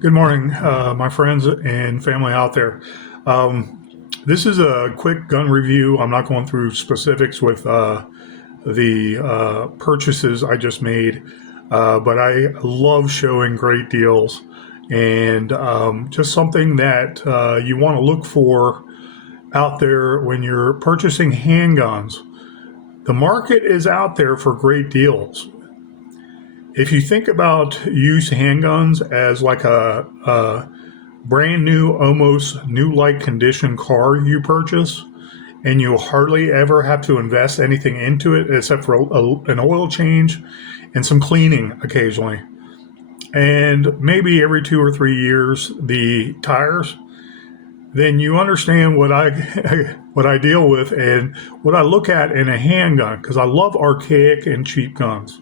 Good morning, my friends and family out there. This is a quick gun review. I'm not going through specifics with the purchases I just made, but I love showing great deals and just something that you want to look for out there when you're purchasing handguns. The market is out there for great deals. If you think about used handguns as like a brand new, almost new like condition car you purchase, and you hardly ever have to invest anything into it except for an oil change and some cleaning occasionally. And maybe every 2 or 3 years, the tires, then you understand what I what I deal with and what I look at in a handgun because I love archaic and cheap guns.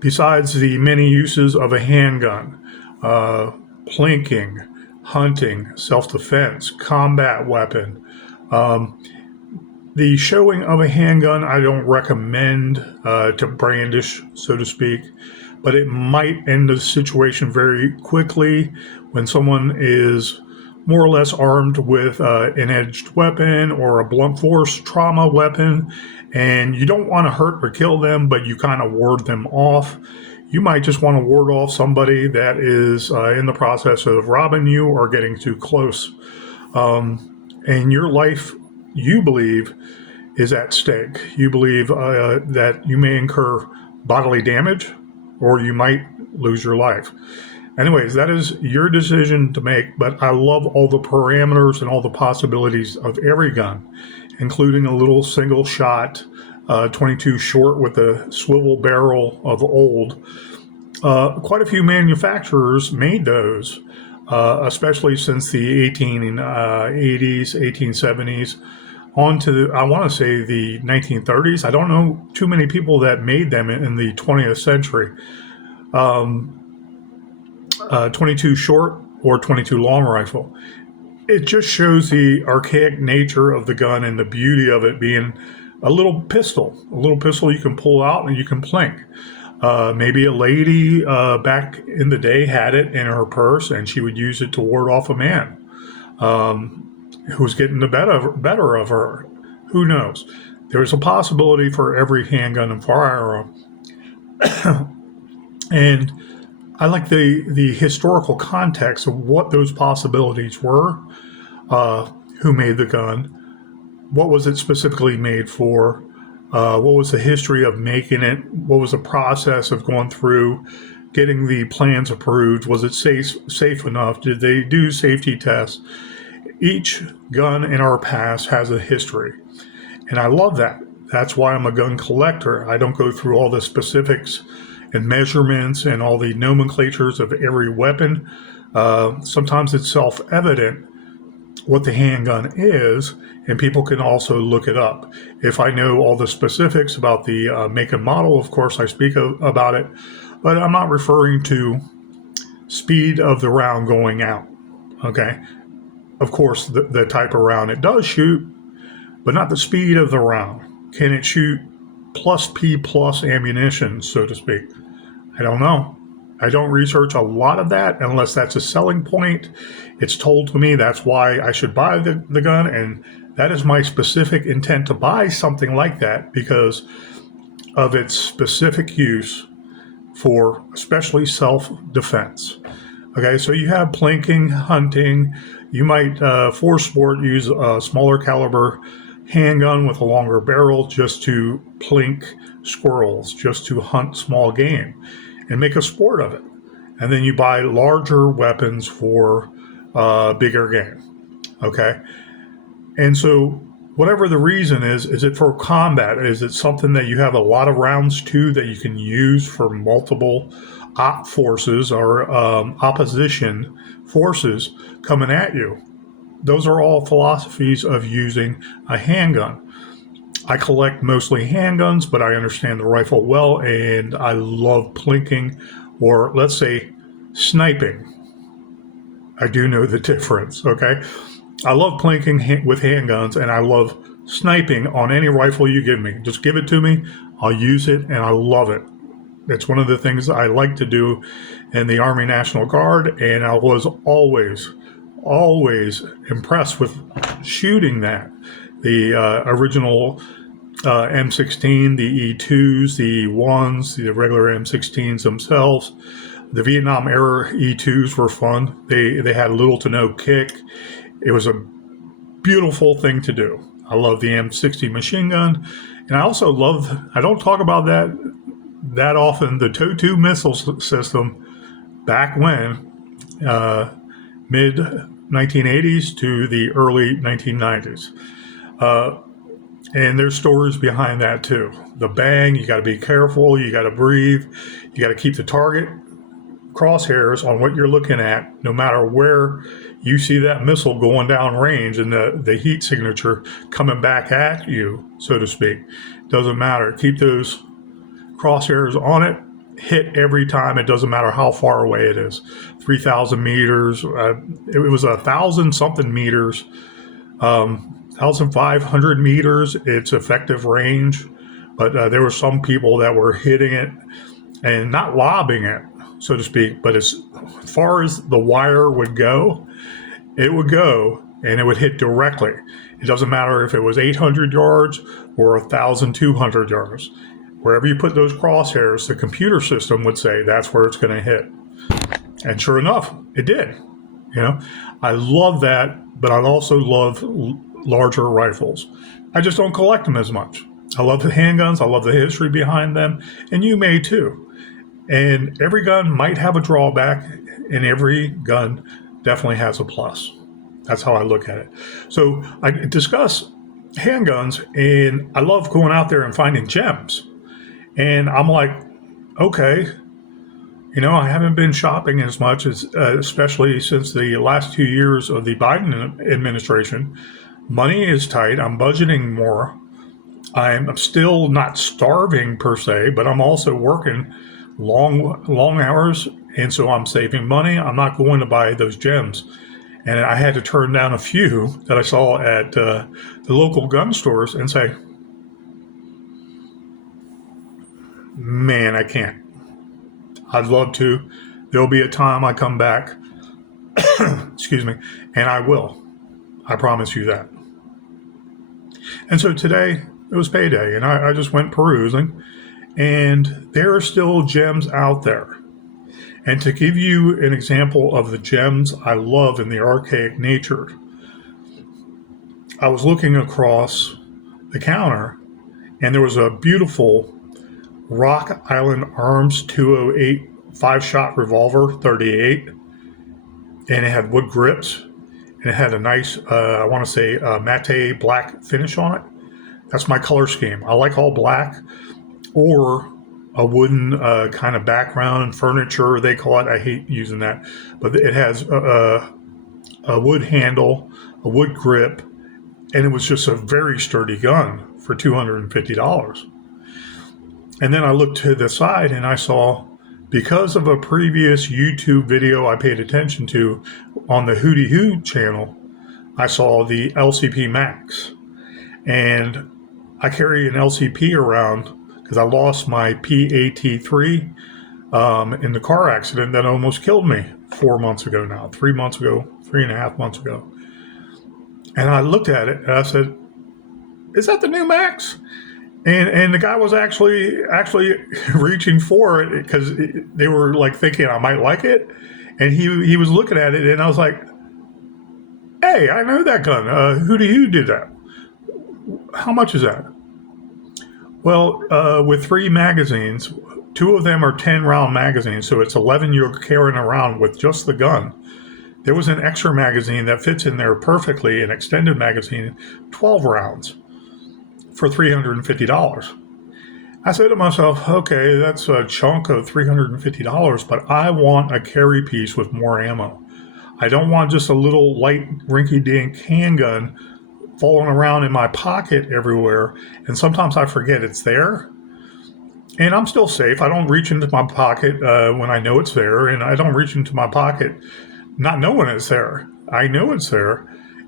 Besides the many uses of a handgun, plinking, hunting, self-defense, combat weapon. The showing of a handgun, I don't recommend to brandish, so to speak, but it might end the situation very quickly when someone is more or less armed with an edged weapon or a blunt force trauma weapon, and you don't want to hurt or kill them, but you kind of ward them off. You might just want to ward off somebody that is in the process of robbing you or getting too close. And your life, you believe, is at stake. You believe that you may incur bodily damage or you might lose your life. Anyways, that is your decision to make, but I love all the parameters and all the possibilities of every gun, including a little single shot 22 short with a swivel barrel of old. Quite a few manufacturers made those, especially since the 1880s, 1870s, on to, I want to say, the 1930s. I don't know too many people that made them in the 20th century. 22 short or 22 long rifle. It just shows the archaic nature of the gun and the beauty of it being a little pistol you can pull out and you can plink. Maybe a lady back in the day had it in her purse and she would use it to ward off a man who was getting the better of her. Who knows? There's a possibility for every handgun and firearm. And I like the historical context of what those possibilities were, who made the gun, what was it specifically made for, what was the history of making it, what was the process of going through getting the plans approved, was it safe enough, did they do safety tests? Each gun in our past has a history, and I love that. That's why I'm a gun collector. I don't go through all the specifics and measurements and all the nomenclatures of every weapon. Sometimes it's self-evident what the handgun is, and people can also look it up. If I know all the specifics about the make and model, of course I speak about it, but I'm not referring to speed of the round going out, okay? Of course, the type of round it does shoot, but not the speed of the round. Can it shoot plus P plus ammunition, so to speak? I don't know. I don't research a lot of that unless that's a selling point. It's told to me that's why I should buy the gun, and that is my specific intent to buy something like that because of its specific use for especially self-defense. Okay, so you have plinking, hunting. You might, for sport, use a smaller caliber handgun with a longer barrel just to plink squirrels, just to hunt small game and make a sport of it. And then you buy larger weapons for bigger game. Okay. And so whatever the reason is it for combat? Is it something that you have a lot of rounds to that you can use for multiple op forces or opposition forces coming at you? Those are all philosophies of using a handgun. I collect mostly handguns, but I understand the rifle well, and I love plinking, or let's say sniping. I do know the difference, okay? I love plinking with handguns, and I love sniping on any rifle you give me. Just give it to me, I'll use it, and I love it. It's one of the things I like to do in the Army National Guard, and I was always impressed with shooting that. The original M16, the E2s, the E1s, the regular M16s themselves. The Vietnam era E2s were fun. They had little to no kick. It was a beautiful thing to do. I love the M60 machine gun, and I also love. I don't talk about that often. The TOW-2 missile system back when mid 1980s to the early 1990s. And there's stories behind that too. The bang, you got to be careful, you got to breathe, you got to keep the target crosshairs on what you're looking at, no matter where you see that missile going down range and the heat signature coming back at you, so to speak. Doesn't matter. Keep those crosshairs on it, hit every time. It doesn't matter how far away it is. 3,000 meters. It was 1,000 something meters. 1,500 meters, its effective range. But there were some people that were hitting it and not lobbing it, so to speak, but as far as the wire would go, it would go and it would hit directly. It doesn't matter if it was 800 yards or 1,200 yards. Wherever you put those crosshairs, the computer system would say that's where it's going to hit. And sure enough, it did. I love that, but I also love larger rifles. I just don't collect them as much. I love the handguns. I love the history behind them, and you may too. And every gun might have a drawback, and every gun definitely has a plus. That's how I look at it. So I discuss handguns, and I love going out there and finding gems. And I'm like, okay, I haven't been shopping as much as, especially since the last 2 years of the Biden administration. Money is tight. I'm budgeting more. I'm still not starving per se, but I'm also working long hours, and so I'm saving money. I'm not going to buy those gems. And I had to turn down a few that I saw at the local gun stores and say, man, I can't. I'd love to. There'll be a time I come back, excuse me, and I will. I promise you that. And so today, it was payday, and I just went perusing, and there are still gems out there. And to give you an example of the gems I love in the archaic nature, I was looking across the counter, and there was a beautiful Rock Island Arms 208 5-shot revolver 38, and it had wood grips, and it had a nice, I want to say, matte black finish on it. That's my color scheme. I like all black or a wooden kind of background, furniture, they call it. I hate using that. But it has a wood handle, a wood grip, and it was just a very sturdy gun for $250. And then I looked to the side and I saw, because of a previous YouTube video I paid attention to on the Hootie Hoo channel, I saw the LCP Max. And I carry an LCP around because I lost my PAT3 in the car accident that almost killed me 4 months ago now, 3 months ago, 3.5 months ago. And I looked at it and I said, is that the new Max? And the guy was actually reaching for it because they were like thinking I might like it. And he was looking at it and I was like, hey, I know that gun. Who did that? How much is that? Well, with 3 magazines, 2 of them are 10-round magazines, so it's 11 you're carrying around with just the gun. There was an extra magazine that fits in there perfectly, an extended magazine, 12 rounds for $350. I said to myself, okay, that's a chunk of $350, but I want a carry piece with more ammo. I don't want just a little light rinky-dink handgun falling around in my pocket everywhere, and sometimes I forget it's there. And I'm still safe. I don't reach into my pocket when I know it's there, and I don't reach into my pocket not knowing it's there. I know it's there,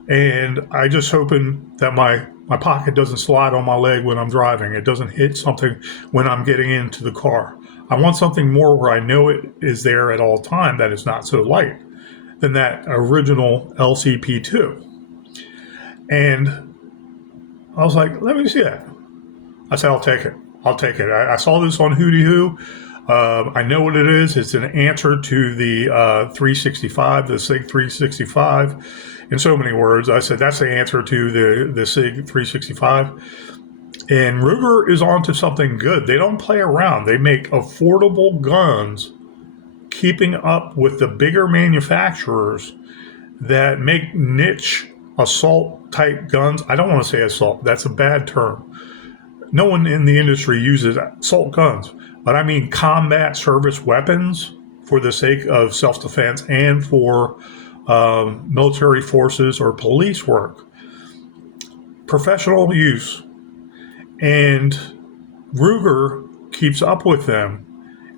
and I just hoping that my pocket doesn't slide on my leg when I'm driving. It doesn't hit something when I'm getting into the car. I want something more where I know it is there at all time, that is not so light than that original LCP2. And I was like, let me see that. I said, I'll take it. I'll take it. I saw this on Hootie Hoo. I know what it is. It's an answer to the 365, the SIG 365. In so many words, I said that's the answer to the SIG 365. And Ruger is onto something good. They don't play around. They make affordable guns, keeping up with the bigger manufacturers that make niche assault type guns. I don't want to say assault. That's a bad term. No one in the industry uses assault guns, but I mean combat service weapons for the sake of self-defense and for military forces or police work. Professional use. And Ruger keeps up with them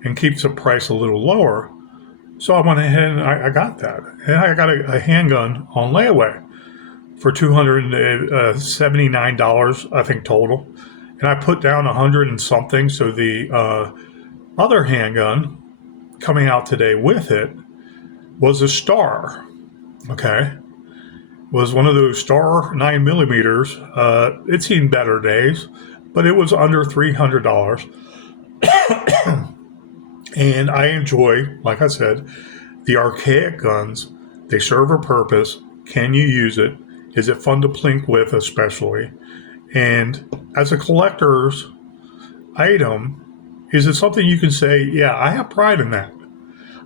and keeps the price a little lower. So I went ahead and I got that. And I got a handgun on layaway for $279, I think, total. And I put down 100 and something. So the other handgun coming out today with it was a Star. Okay. Was one of those Star 9mm. It's seen better days, but it was under $300. And I enjoy, like I said, the archaic guns. They serve a purpose. Can you use it? Is it fun to plink with, especially? And as a collector's item, is it something you can say, yeah, I have pride in that.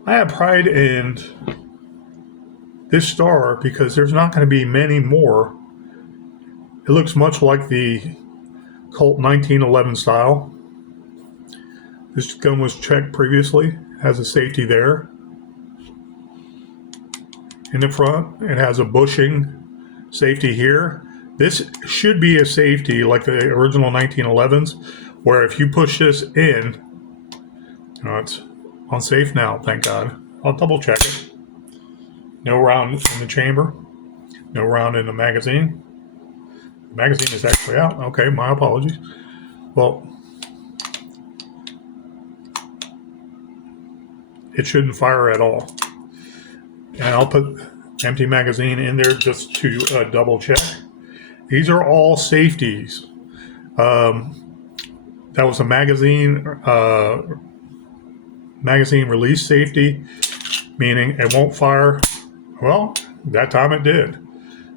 I have pride in this Star because there's not going to be many more. It looks much like the Colt 1911 style. This gun was checked previously, has a safety there. In the front, it has a bushing safety here. This should be a safety like the original 1911s, where if you push this in, it's unsafe now, thank God. I'll double check it. No round in the chamber, no round in the magazine. The magazine is actually out. Okay, my apologies. Well, it shouldn't fire at all. And I'll put empty magazine in there just to double check. These are all safeties. That was a magazine release safety, meaning it won't fire. Well, that time it did.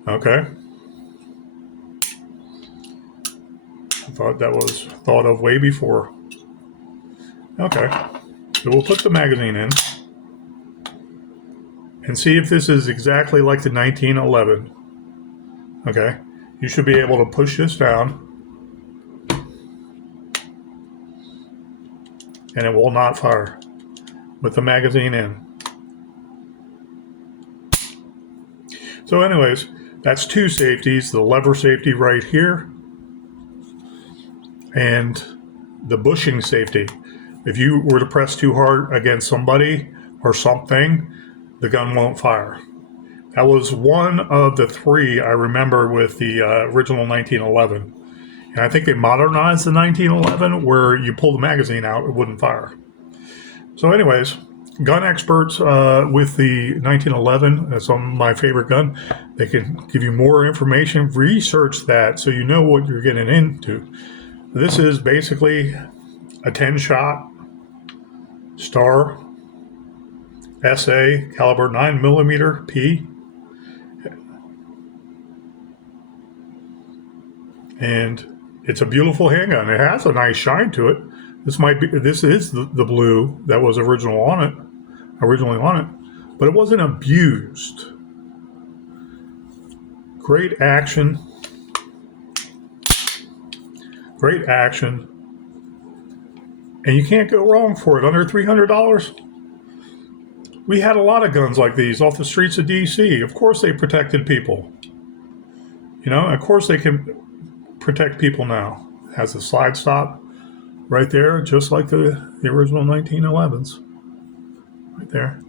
Okay. I thought that was thought of way before. Okay. So we'll put the magazine in and see if this is exactly like the 1911. Okay. You should be able to push this down and it will not fire with the magazine in. So anyways, that's two safeties, the lever safety right here and the bushing safety. If you were to press too hard against somebody or something, the gun won't fire. That was one of the three I remember with the original 1911. And I think they modernized the 1911 where you pull the magazine out, it wouldn't fire. So anyways, gun experts with the 1911, that's on my favorite gun. They can give you more information. Research that so you know what you're getting into. This is basically a 10-shot Star SA caliber 9mm P. And it's a beautiful handgun. It has a nice shine to it. This is the blue that was originally on it, but it wasn't abused. Great action. And you can't go wrong for it. Under $300. We had a lot of guns like these off the streets of DC. Of course they protected people. Of course they can protect people now. It has a slide stop right there, just like the original 1911s. Right there.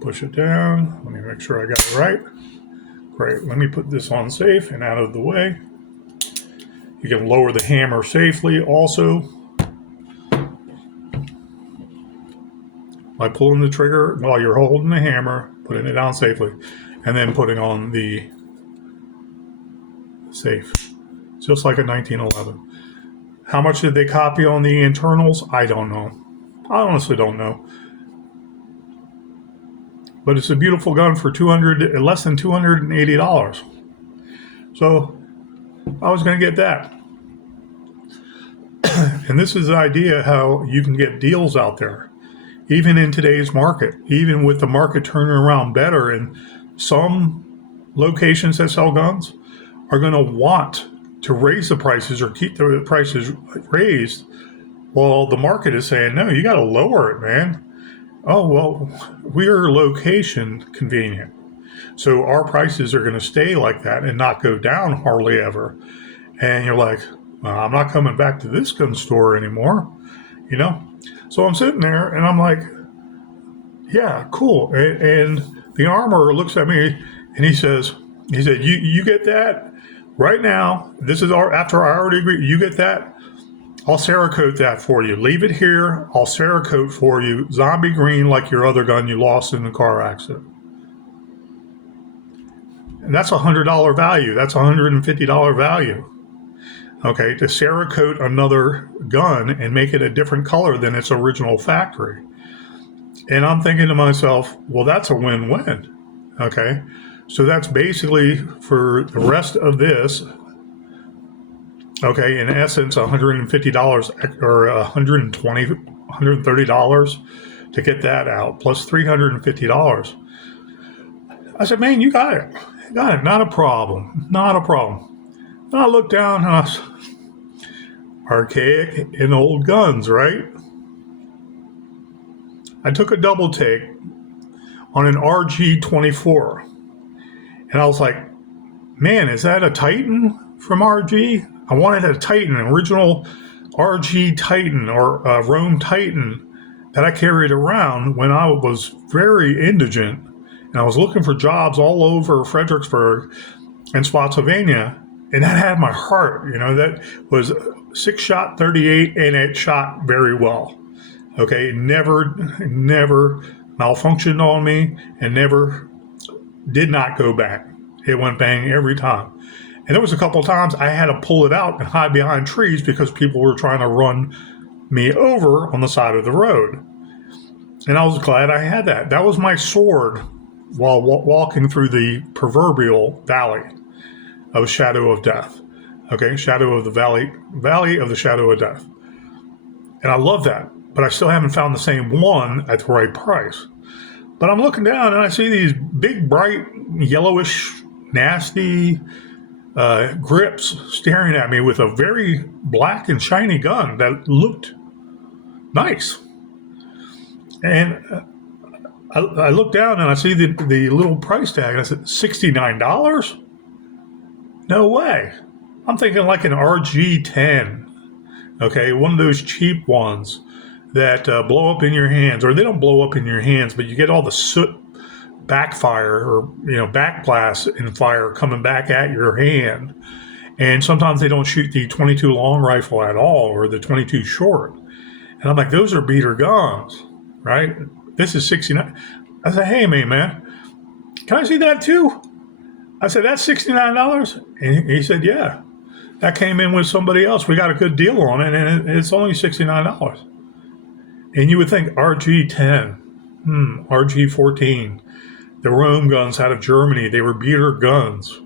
Push it down. Let me make sure I got it right. Great. Let me put this on safe and out of the way. You can lower the hammer safely also. by pulling the trigger while you're holding the hammer, putting it down safely, and then putting on the safe, just like a 1911. How much did they copy on the internals? I don't know. I honestly don't know. But it's a beautiful gun for less than $280. So I was going to get that. And this is the idea how you can get deals out there, even in today's market, even with the market turning around better. And some locations that sell guns are going to want to raise the prices or keep the prices raised, while the market is saying, no, you got to lower it, man. Oh, well, we're location convenient, so our prices are going to stay like that and not go down hardly ever. And you're like, well, I'm not coming back to this gun store anymore, you know? So I'm sitting there and I'm like, yeah, cool. And the armorer looks at me and he said, you get that right now. This is after I already agreed. You get that. I'll Cerakote that for you. Leave it here. I'll Cerakote for you. Zombie green, like your other gun you lost in the car accident. And that's $100 value. That's $150 value. Okay, to Cerakote another gun and make it a different color than its original factory. And I'm thinking to myself, well, that's a win-win. Okay, so that's basically for the rest of this. Okay, in essence, $150 or $130 to get that out, plus $350. I said, man, you got it. You got it. Not a problem. Not a problem. And I looked down and I was archaic and old guns, right? I took a double take on an RG-24. And I was like, man, is that a Titan from RG? I wanted a Titan, an original RG Titan or Rome Titan that I carried around when I was very indigent. And I was looking for jobs all over Fredericksburg and Spotsylvania. And that had my heart, that was 6-shot 38 and it shot very well. Okay, never malfunctioned on me and never did not go bang. It went bang every time. And there was a couple of times I had to pull it out and hide behind trees because people were trying to run me over on the side of the road. And I was glad I had that. That was my sword while walking through the proverbial valley of shadow of death. Okay, shadow of the valley of the shadow of death. And I love that, but I still haven't found the same one at the right price. But I'm looking down and I see these big, bright, yellowish, nasty grips staring at me with a very black and shiny gun that looked nice. And I look down and I see the little price tag and I said, $69? No way. I'm thinking like an RG-10, okay, one of those cheap ones that blow up in your hands, or they don't blow up in your hands, but you get all the soot backfire or backblast and fire coming back at your hand. And sometimes they don't shoot the 22 long rifle at all or the 22 short. And I'm like, those are beater guns, right? This is 69. I said, hey, man, can I see that too? I said, that's $69? And he said, yeah. That came in with somebody else. We got a good deal on it, and it's only $69. And you would think RG-10, RG-14, the Rome guns out of Germany, they were beater guns.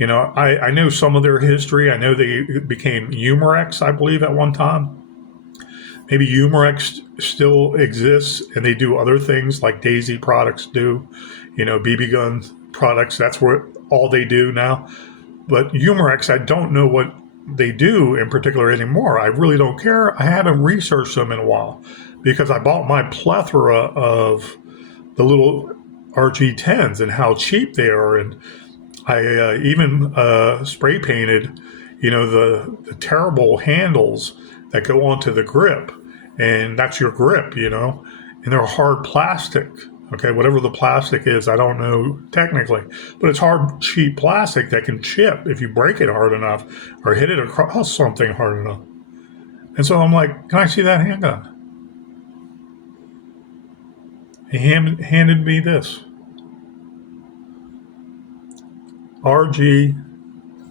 I know some of their history. I know they became Umarex, I believe, at one time. Maybe Umarex still exists, and they do other things like Daisy products do, BB gun products. That's what all they do now. But Umarex, I don't know what they do in particular anymore. I really don't care. I haven't researched them in a while because I bought my plethora of the little RG-10s and how cheap they are. And I even spray painted, the terrible handles that go onto the grip. And that's your grip, and they're hard plastic. Okay, whatever the plastic is, I don't know technically, but it's hard, cheap plastic that can chip if you break it hard enough or hit it across something hard enough. And so I'm like, can I see that handgun? He handed me this RG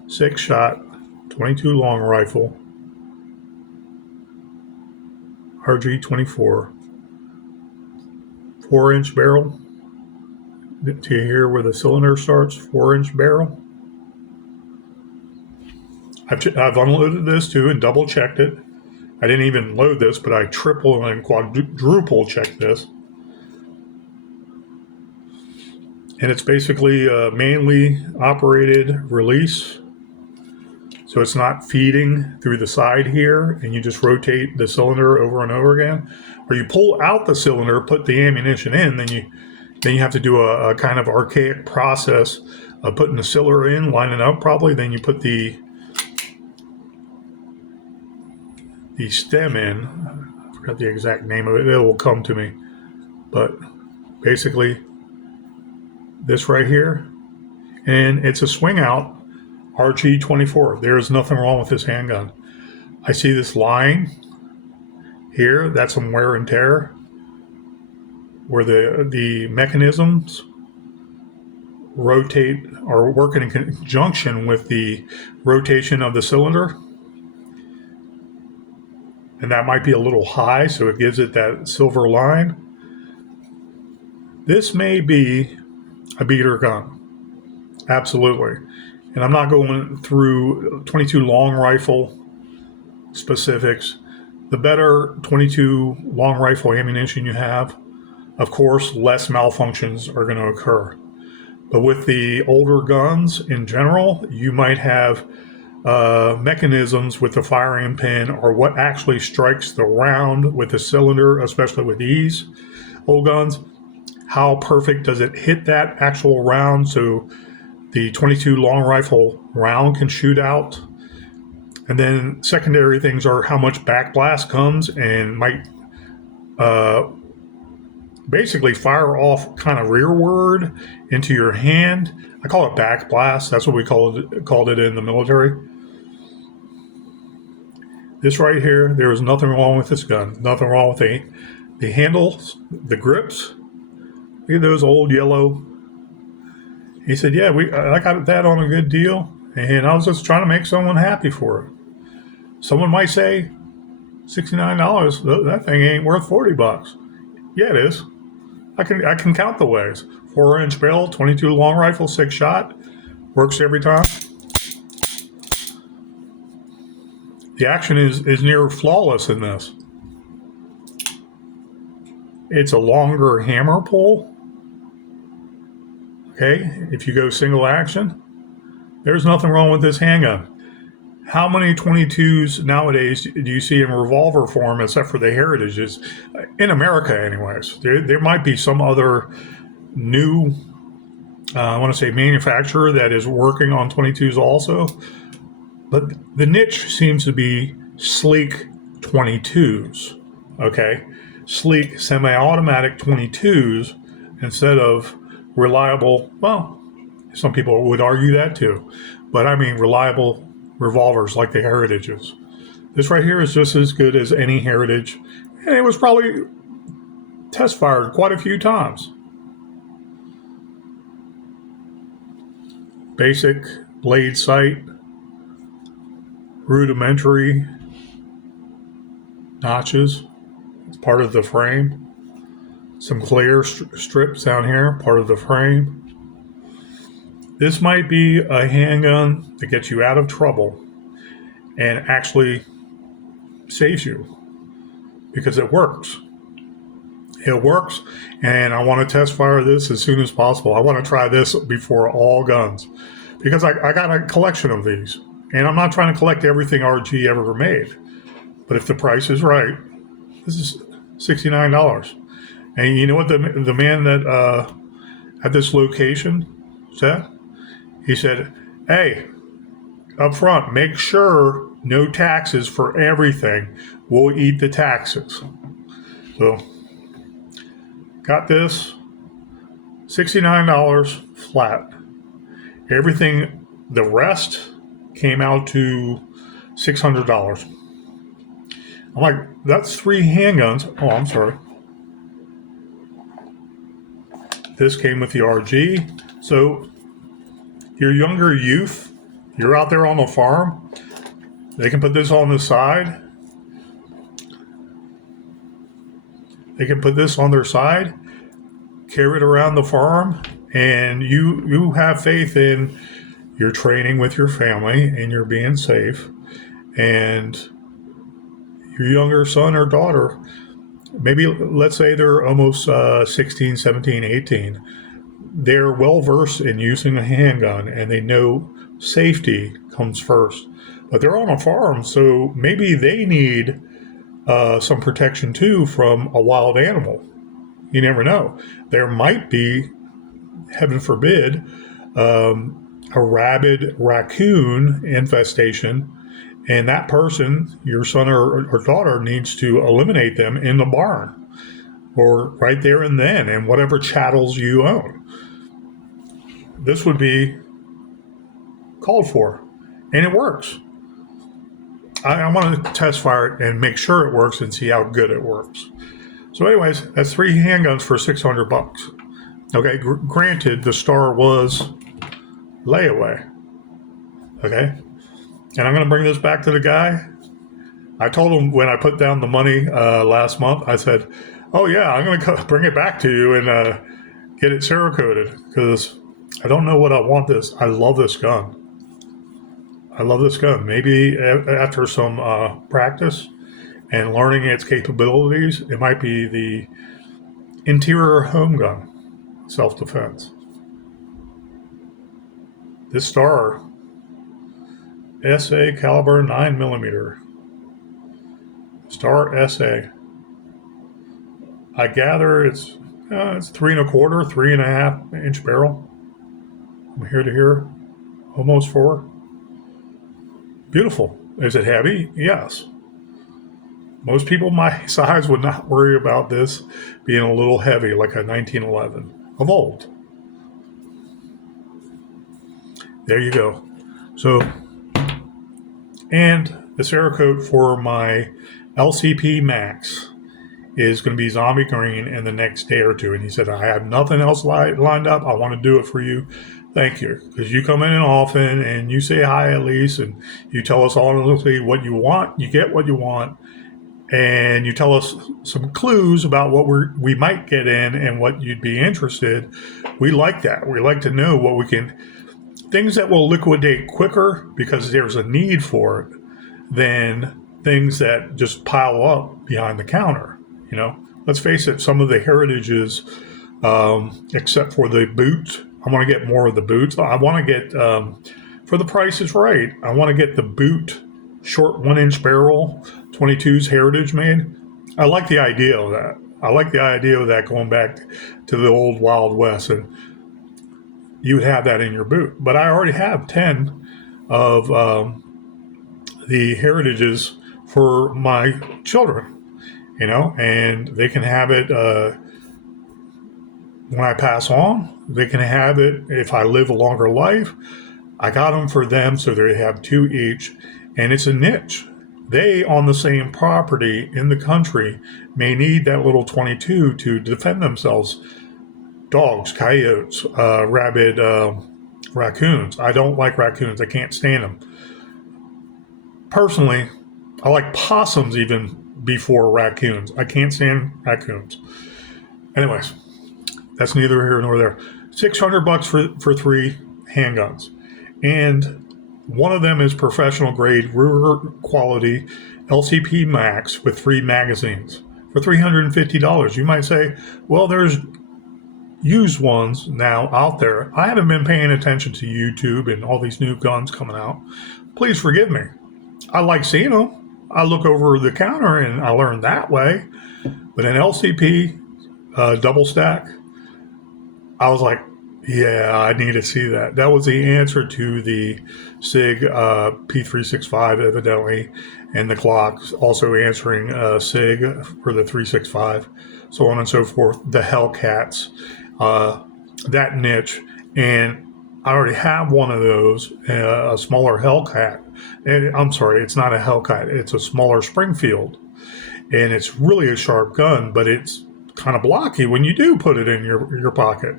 6-shot 22 long rifle, RG 24, 4-inch barrel. To here where the cylinder starts, 4-inch barrel. I've unloaded this too and double checked it. I didn't even load this, but I triple and quadruple checked this. And it's basically a manually operated release. So it's not feeding through the side here, and you just rotate the cylinder over and over again. Or you pull out the cylinder, put the ammunition in, then you have to do a kind of archaic process of putting the cylinder in, lining up probably. Then you put the stem in. I forgot the exact name of it. It will come to me. But basically, this right here, and it's a swing out RG24. There's nothing wrong with this handgun. I see this line here. That's some wear and tear where the mechanisms rotate or work in conjunction with the rotation of the cylinder. And that might be a little high, so it gives it that silver line. This may be a beater gun. Absolutely. And I'm not going through 22 long rifle specifics. The better 22 long rifle ammunition you have, of course, less malfunctions are going to occur. But with the older guns in general, you might have mechanisms with the firing pin or what actually strikes the round with the cylinder, especially with these old guns. How perfect does it hit that actual round so the 22 long rifle round can shoot out? And then secondary things are how much backblast comes and might basically fire off kind of rearward into your hand. I call it backblast. That's what we called it in the military. This right here, there is nothing wrong with this gun. Nothing wrong with the handles, the grips. Look at those old yellow. He said, yeah, I got that on a good deal, and I was just trying to make someone happy for it. Someone might say, $69, that thing ain't worth $40. Yeah, it is. I can count the ways. 4-inch barrel, 22 long rifle, 6-shot. Works every time. The action is near flawless in this. It's a longer hammer pull. Okay, if you go single action, there's nothing wrong with this handgun. How many 22s nowadays do you see in revolver form, except for the Heritages, in America anyways? There might be some other new, I want to say manufacturer that is working on 22s also, but the niche seems to be sleek 22s, okay? Sleek semi-automatic 22s instead of reliable, well, some people would argue that too, but I mean reliable revolvers like the Heritages. This right here is just as good as any Heritage, and it was probably test fired quite a few times. Basic blade sight, rudimentary notches, it's part of the frame. Some clear strips down here, part of the frame. This might be a handgun that gets you out of trouble and actually saves you because it works. It works, and I want to test fire this as soon as possible. I want to try this before all guns because I got a collection of these, and I'm not trying to collect everything RG ever made. But if the price is right, this is $69. And you know what the man that at this location said? He said, hey, up front, make sure no taxes for everything. We'll eat the taxes. So, got this, $69 flat. Everything, the rest came out to $600. I'm like, that's 3 handguns. Oh, I'm sorry. This came with the RG. So your younger youth, you're out there on the farm, they can put this on the side. They can put this on their side, carry it around the farm, and you have faith in your training with your family and you're being safe. And your younger son or daughter, maybe let's say they're almost 16, 17, 18. They're well versed in using a handgun and they know safety comes first. But they're on a farm, so maybe they need some protection too from a wild animal. You never know. There might be, heaven forbid, a rabid raccoon infestation, and that person, your son or daughter, needs to eliminate them in the barn or right there and then, and whatever chattels you own. This would be called for, and it works. I want to test fire it and make sure it works and see how good it works. So anyways, that's 3 handguns for $600. Okay, granted, the Star was layaway. Okay, and I'm going to bring this back to the guy. I told him when I put down the money last month, I said, oh yeah, I'm going to bring it back to you and get it Cerakoted because I don't know what I want this. I love this gun. Maybe after some practice and learning its capabilities, it might be the interior home gun, self-defense. This Star SA caliber 9mm. Star SA. I gather it's 3 1/4, 3.5 inch barrel. From here to here, almost 4. Beautiful. Is it heavy? Yes. Most people my size would not worry about this being a little heavy, like a 1911 of old. There you go. So, and the Cerakote for my LCP Max is going to be zombie green in the next day or two. And he said, I have nothing else lined up. I want to do it for you. Thank you. Because you come in often and you say hi at least and you tell us honestly what you want. You get what you want. And you tell us some clues about what we might get in and what you'd be interested. We like that. We like to know what we can, things that will liquidate quicker because there's a need for it than things that just pile up behind the counter. You know, let's face it, some of the heritages, except for the boots, I want to get more of the boots. I want to get, for the price is right, I want to get the boot short 1-inch barrel 22s heritage made. I like the idea of that. I like the idea of that going back to the old Wild West, and you would have that in your boot. But I already have 10 of the heritages for my children, you know, and they can have it when I pass on. They can have it if I live a longer life. I got them for them so they have 2 each, and it's a niche. They, on the same property in the country, may need that little 22 to defend themselves. Dogs, coyotes, rabid raccoons. I don't like raccoons. I can't stand them. Personally, I like possums even before raccoons. I can't stand raccoons. Anyways, that's neither here nor there. $600 for 3 handguns. And one of them is professional grade Ruger quality LCP Max with 3 magazines for $350. You might say, well, there's used ones now out there. I haven't been paying attention to YouTube and all these new guns coming out. Please forgive me. I like seeing them. I look over the counter and I learn that way. But an LCP double stack, I was like, yeah, I need to see that. That was the answer to the SIG P365, evidently, and the Glock also answering SIG for the 365, so on and so forth. The Hellcats, that niche, and I already have one of those, a smaller Hellcat. And I'm sorry, it's not a Hellcat; it's a smaller Springfield, and it's really a sharp gun, but it's kind of blocky when you do put it in your pocket.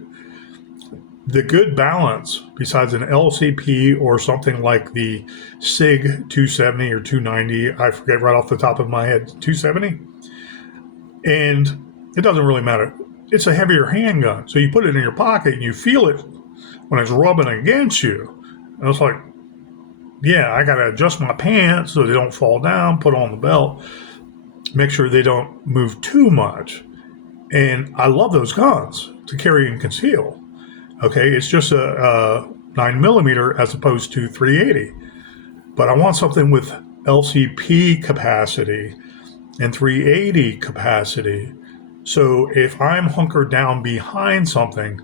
The good balance, besides an LCP or something like the SIG 270 or 290, I forget right off the top of my head, 270, and it doesn't really matter. It's a heavier handgun, so you put it in your pocket and you feel it when it's rubbing against you. And it's like, yeah, I got to adjust my pants so they don't fall down, put on the belt, make sure they don't move too much. And I love those guns to carry and conceal. Okay, it's just a 9mm as opposed to 380. But I want something with LCP capacity and 380 capacity. So if I'm hunkered down behind something,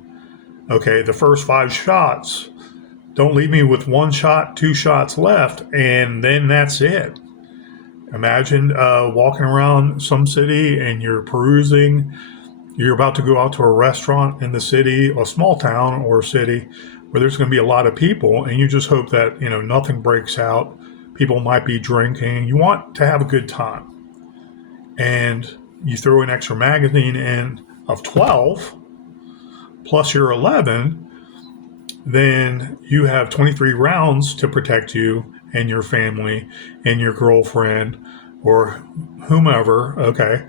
okay, the first 5 shots, don't leave me with 1 shot, 2 shots left, and then that's it. Imagine walking around some city and you're perusing. You're about to go out to a restaurant in the city, a small town or city where there's going to be a lot of people, and you just hope that, nothing breaks out. People might be drinking. You want to have a good time. And you throw an extra magazine in of 12 plus your 11, then you have 23 rounds to protect you and your family and your girlfriend or whomever, okay?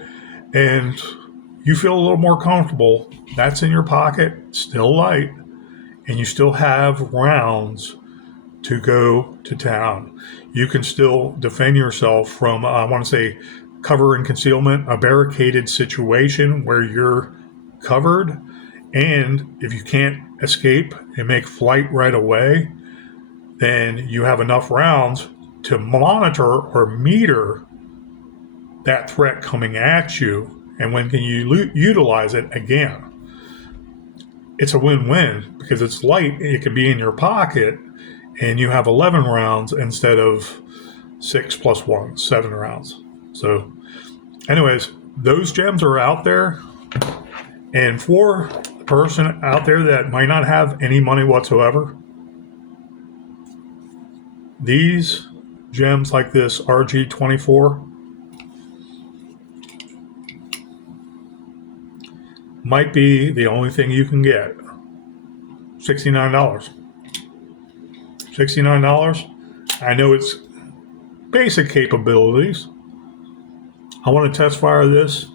And you feel a little more comfortable. That's in your pocket, still light, and you still have rounds to go to town. You can still defend yourself from, I want to say, cover and concealment, a barricaded situation where you're covered. And if you can't escape and make flight right away, then you have enough rounds to monitor or meter that threat coming at you. And when can you utilize it again? It's a win-win because it's light. It can be in your pocket, and you have 11 rounds instead of 6 plus 1, 7 rounds. So, anyways, those gems are out there. And for the person out there that might not have any money whatsoever, these gems like this RG24 might be the only thing you can get. $69. $69. I know it's basic capabilities. I want to test fire this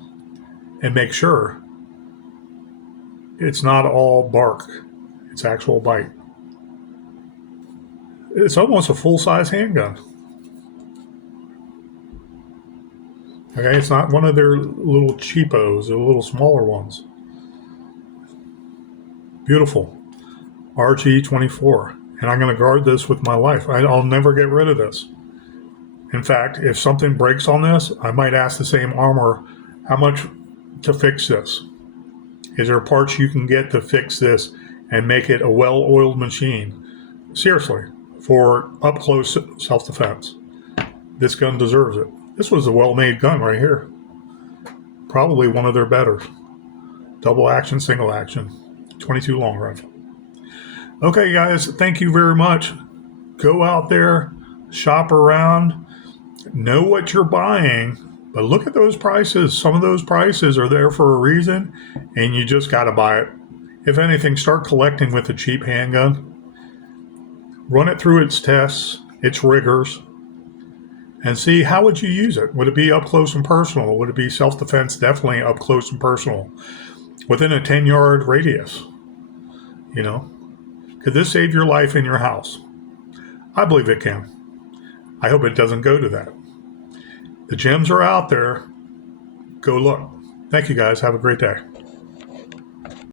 and make sure it's not all bark. It's actual bite. It's almost a full-size handgun. Okay, it's not one of their little cheapos, the little smaller ones. Beautiful. RG24. And I'm going to guard this with my life. I'll never get rid of this. In fact, if something breaks on this, I might ask the same armor, how much to fix this? Is there parts you can get to fix this and make it a well-oiled machine? Seriously, for up-close self-defense. This gun deserves it. This was a well-made gun right here. Probably one of their better. Double action, single action. 22 long rifle. Okay, guys, thank you very much. Go out there, shop around, know what you're buying, but look at those prices. Some of those prices are there for a reason, and you just got to buy it. If anything, start collecting with a cheap handgun. Run it through its tests, its rigors, and see how would you use it. Would it be up close and personal? Would it be self-defense? Definitely up close and personal. Within a 10-yard radius. Could this save your life in your house? I believe it can. I hope it doesn't go to that. The gems are out there. Go look. Thank you, guys. Have a great day.